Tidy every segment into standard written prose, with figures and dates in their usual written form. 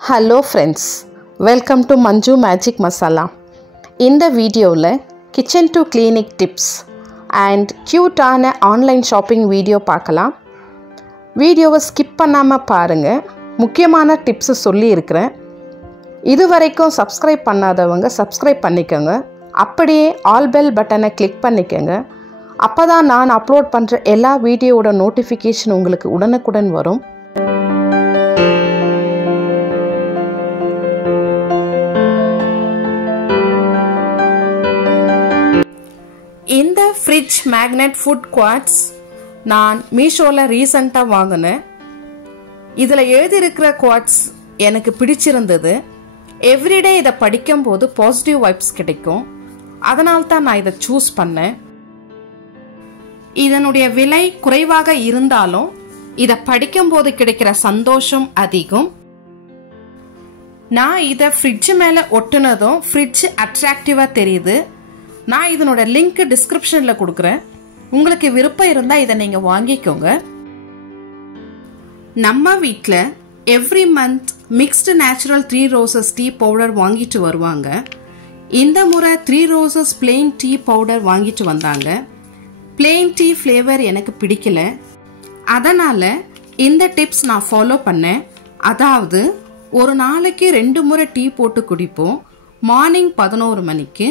Hello friends, welcome to Manju Magic Masala. In the video kitchen to clinic tips and cute online shopping video பார்க்கலாம். வீடியோவை skip பண்ணாம பாருங்க. முக்கியமான tips சொல்லி இருக்கிறேன். இதுவரைக்கும் சப்ஸ்கிரைப் பண்ணாதவங்க சப்ஸ்கிரைப் பண்ணிக்கோங்க. அப்படியே ஆல் பெல் பட்டனை கிளிக் பண்ணிக்கோங்க. அப்பதான் நான் அப்லோட் பண்ற எல்லா வீடியோவோட நோட்டிஃபிகேஷன் உங்களுக்கு உடனுக்குடன் வரும். இந்த ஃப்ரிட்ஜ் மேக்னெட் ஃபுட் குவாட்ஸ் நான் மீஷோல ரீசெண்டா வாங்கினேன். இதுல எழுதி இருக்கிற குவாட்ஸ் எனக்கு பிடிச்சிருந்தது. எவ்ரிடே இதை படிக்கும்போது பாசிட்டிவ் வைப்ஸ் கிடைக்கும். அதனால தான் நான் இதை சூஸ் பண்ணேன். இதனுடைய விலை குறைவாக இருந்தாலும் இதை படிக்கும்போது கிடைக்கிற சந்தோஷம் அதிகம். நான் இதை ஃப்ரிட்ஜ் மேல ஒட்டுனதும் ஃப்ரிட்ஜ் அட்ராக்டிவா தெரியுது. நான் இதனோட லிங்க் டிஸ்கிரிப்ஷன்ல கொடுக்குறேன். உங்களுக்கு விருப்பம் இருந்தா இதை நீங்க வாங்கிக்கோங்க. நம்ம வீட்டில் every month mixed natural 3 roses tea powder வாங்கிட்டு வருவாங்க. இந்த முறை 3 ரோசஸ் பிளெயின் டீ பவுடர் வாங்கிட்டு வந்தாங்க. பிளெயின் டீ ஃப்ளேவர் எனக்கு பிடிக்கல. அதனால இந்த டிப்ஸ் நான் ஃபாலோ பண்ணேன். அதாவது ஒரு நாளைக்கு 2 முறை டீ போட்டு குடிப்போம். மார்னிங் 11 மணிக்கு,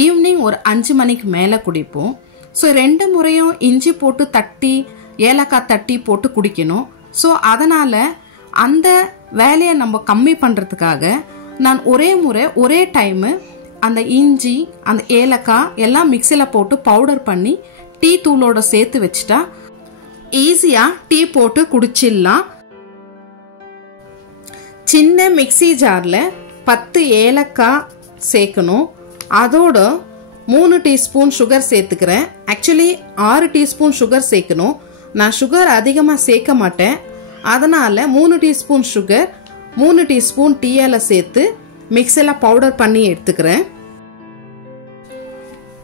ஈவினிங் ஒரு 5 மணிக்கு மேலே குடிப்போம். ஸோ 2 முறையும் இஞ்சி போட்டு தட்டி ஏலக்காய் தட்டி போட்டு குடிக்கணும். ஸோ அதனால அந்த வேலையை நம்ம கம்மி பண்ணுறதுக்காக நான் ஒரே முறை ஒரே டைமு அந்த இஞ்சி அந்த ஏலக்காய் எல்லாம் மிக்சியில் போட்டு பவுடர் பண்ணி டீ தூளோட சேர்த்து வச்சுட்டா ஈஸியாக டீ போட்டு குடிச்சிடலாம். சின்ன மிக்சி ஜாரில் 10 ஏலக்காய் சேர்க்கணும். அதோட 3 டீஸ்பூன் சுகர் சேர்த்துக்கிறேன். ஆக்சுவலி 6 டீஸ்பூன் சுகர் சேர்க்கணும். நான் சுகர் அதிகமாக சேர்க்க மாட்டேன். அதனால 3 டீஸ்பூன் சுகர் 3 டீஸ்பூன் டீ இலை சேர்த்து மிக்சியில் பவுடர் பண்ணி எடுத்துக்கிறேன்.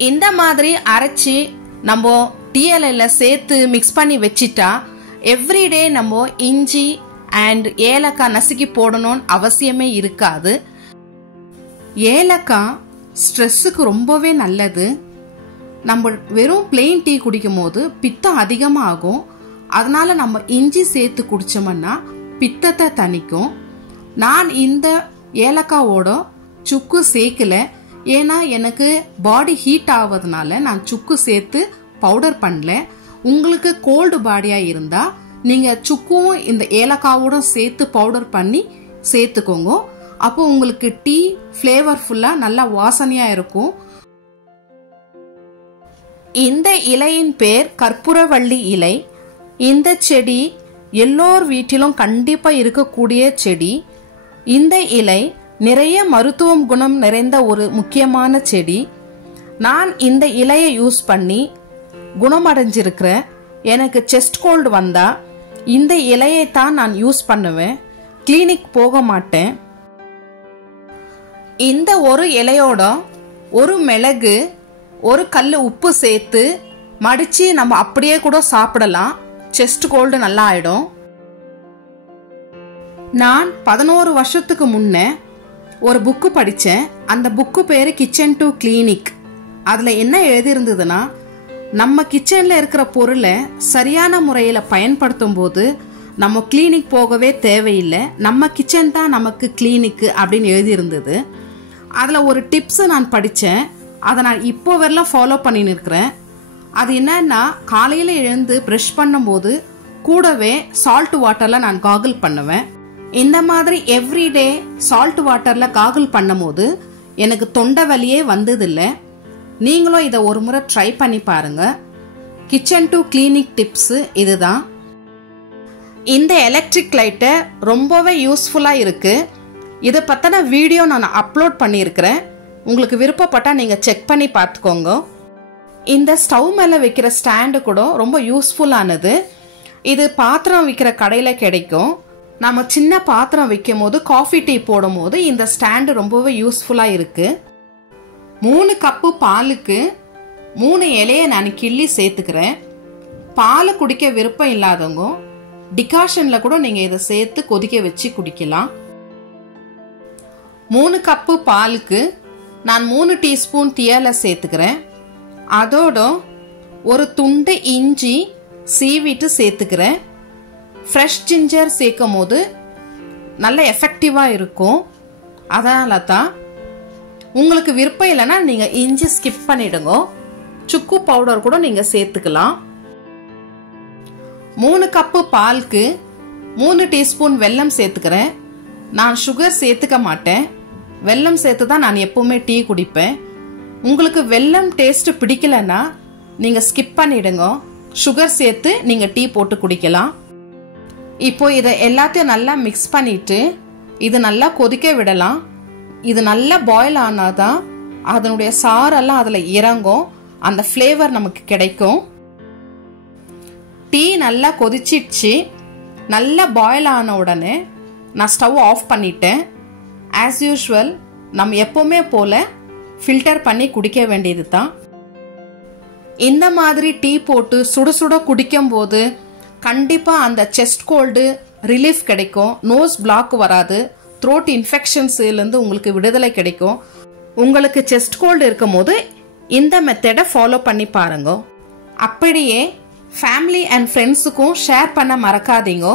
இந்த மாதிரி அரைச்சி நம்ம டீ இலையில சேர்த்து மிக்ஸ் பண்ணி வச்சிட்டா எவ்ரிடே நம்ம இஞ்சி அண்ட் ஏலக்காய் நசுக்கி போடணும்னு அவசியமே இருக்காது. ஏலக்காய் ஸ்ட்ரெஸ்ஸுக்கு ரொம்பவே நல்லது. நம்ம வெறும் பிளெயின் டீ குடிக்கும் போது பித்தம் அதிகமாகும். அதனால நம்ம இஞ்சி சேர்த்து குடிச்சோம்னா பித்தத்தை தணிக்கும். நான் இந்த ஏலக்காவோட சுக்கு சேர்க்கல. ஏன்னா எனக்கு பாடி ஹீட் ஆவதுனால நான் சுக்கு சேர்த்து பவுடர் பண்ணல. உங்களுக்கு கோல்டு பாடியா இருந்தா நீங்க சுக்கும் இந்த ஏலக்காவோட சேர்த்து பவுடர் பண்ணி சேர்த்துக்கோங்க. அப்போ உங்களுக்கு டீ ஃபிளேவர்ஃபுல்லா நல்லா வாசனையா இருக்கும். இந்த இலையின் பேர் கற்பூரவள்ளி இலை. இந்த செடி எல்லோர் வீட்டிலும் கண்டிப்பா இருக்கக்கூடிய செடி. இந்த இலை நிறைய மருத்துவ குணம் நிறைந்த ஒரு முக்கியமான செடி. நான் இந்த இலையை யூஸ் பண்ணி குணமடைஞ்சிருக்கிறேன். எனக்கு செஸ்ட் கோல்டு வந்தா இந்த இலையை தான் நான் யூஸ் பண்ணுவேன். கிளினிக் போக மாட்டேன். இந்த ஒரு இலையோட ஒரு மிளகு ஒரு கல்லு உப்பு சேர்த்து மடிச்சு நம்ம அப்படியே கூட சாப்பிடலாம். செஸ்ட் கோல்டு நல்லா ஆயிடும். நான் 11 வருஷத்துக்கு முன்ன ஒரு புக்கு படிச்சேன். அந்த புக்கு பேரு கிச்சன் டு கிளினிக். அதுல என்ன எழுதி இருந்ததுன்னா, நம்ம கிச்சன்ல இருக்கிற பொருளை சரியான முறையில பயன்படுத்தும் போது நம்ம கிளினிக் போகவே தேவையில்லை. நம்ம கிச்சன் தான் நமக்கு கிளினிக் அப்படின்னு எழுதி இருந்தது. அதுல ஒரு டிப்ஸ் நான் படிச்சேன். அதை நான் இப்போ வரலாம் ஃபாலோ பண்ணின்னு இருக்கிறேன். அது என்னன்னா, காலையில எழுந்து பிரஷ் பண்ணும்போது கூடவே சால்ட் வாட்டர்ல நான் காகிள் பண்ணுவேன். இந்த மாதிரி எவ்ரிடே சால்ட் வாட்டர்ல காகிள் பண்ணும் போது எனக்கு தொண்டை வலியே வந்ததில்லை. நீங்களும் இதை ஒரு முறை ட்ரை பண்ணி பாருங்க. கிச்சன் டு கிளினிக் டிப்ஸ் இதுதான். இந்த எலக்ட்ரிக் லைட்டை ரொம்பவே யூஸ்ஃபுல்லா இருக்கு. இதை பத்தின வீடியோ நான் அப்லோட் பண்ணியிருக்கிறேன். உங்களுக்கு விருப்பப்பட்டா நீங்க செக் பண்ணி பார்த்துக்கோங்க. இந்த ஸ்டவ் மேல வைக்கிற ஸ்டாண்டு கூட ரொம்ப யூஸ்ஃபுல்லானது. இது பாத்திரம் விற்கிற கடையில கிடைக்கும். நம்ம சின்ன பாத்திரம் வைக்கும் போது காஃபி டீ போடும் போது இந்த ஸ்டாண்டு ரொம்பவே யூஸ்ஃபுல்லா இருக்கு. 3 கப்பு பாலுக்கு 3 இலையை நான் கிள்ளி சேர்த்துக்கிறேன். பால் குடிக்க விருப்பம் இல்லாதவங்க டிகாஷன்ல கூட நீங்க இதை சேர்த்து கொதிக்க வச்சு குடிக்கலாம். 3 கப்பு பாலுக்கு நான் 3 டீஸ்பூன் தியலை சேர்த்துக்கிறேன். அதோட ஒரு துண்டு இஞ்சி சீவிட்டு சேர்த்துக்கிறேன். ஃப்ரெஷ் ஜிஞ்சர் சேர்க்கும் போது நல்ல எஃபெக்டிவாக இருக்கும். அதனால தான். உங்களுக்கு விருப்பம் இல்லைன்னா நீங்கள் இஞ்சி ஸ்கிப் பண்ணிடுங்க. சுக்கு பவுடர் கூட நீங்கள் சேர்த்துக்கலாம். 3 கப்பு பாலுக்கு 3 டீஸ்பூன் வெல்லம் சேர்த்துக்கிறேன். நான் சுகர் சேர்த்துக்க மாட்டேன். வெல்லம் சேர்த்து தான் நான் எப்பவுமே டீ குடிப்பேன். உங்களுக்கு வெல்லம் டேஸ்ட் பிடிக்கலன்னா நீங்கள் ஸ்கிப் பண்ணிடுங்க. சுகர் சேர்த்து நீங்கள் டீ போட்டு குடிக்கலாம். இப்போ இதை எல்லாத்தையும் நல்லா மிக்ஸ் பண்ணிட்டு இது நல்லா கொதிக்க விடலாம். இது நல்லா பாயில் ஆனாதான் அதனுடைய சாரெல்லாம் அதில் இறங்கும். அந்த ஃப்ளேவர் நமக்கு கிடைக்கும். டீ நல்லா கொதிச்சிடுச்சு. நல்லா பாயில் ஆன உடனே நான் ஸ்டவ் ஆஃப் பண்ணிட்டேன். ஆஸ் யூஷுவல் நம்ம எப்பவுமே போல ஃபில்டர் பண்ணி குடிக்க வேண்டியது தான். இந்த மாதிரி டீ போட்டு சுட சுட குடிக்கும் போது கண்டிப்பாக அந்த செஸ்ட் கோல்டு ரிலீஃப் கிடைக்கும். நோஸ் பிளாக் வராது. த்ரோட் இன்ஃபெக்ஷன்ஸ்லேருந்து உங்களுக்கு விடுதலை கிடைக்கும். உங்களுக்கு செஸ்ட் கோல்டு இருக்கும் போது இந்த மெத்தடை ஃபாலோ பண்ணி பாருங்க. அப்படியே ஃபேமிலி அண்ட் ஃப்ரெண்ட்ஸுக்கும் ஷேர் பண்ண மறக்காதீங்க.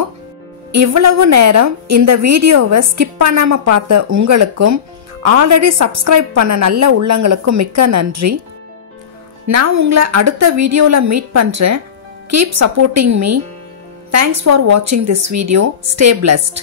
இவ்வளவு நேரம் இந்த வீடியோவை ஸ்கிப் பண்ணாம பார்த்த உங்களுக்கும் ஆல்ரெடி சப்ஸ்கிரைப் பண்ண நல்ல உள்ளங்களுக்கும் மிக்க நன்றி. நான் உங்களை அடுத்த வீடியோவில் மீட் பண்றேன். Keep supporting me. Thanks for வாட்சிங் திஸ் வீடியோ. Stay blessed.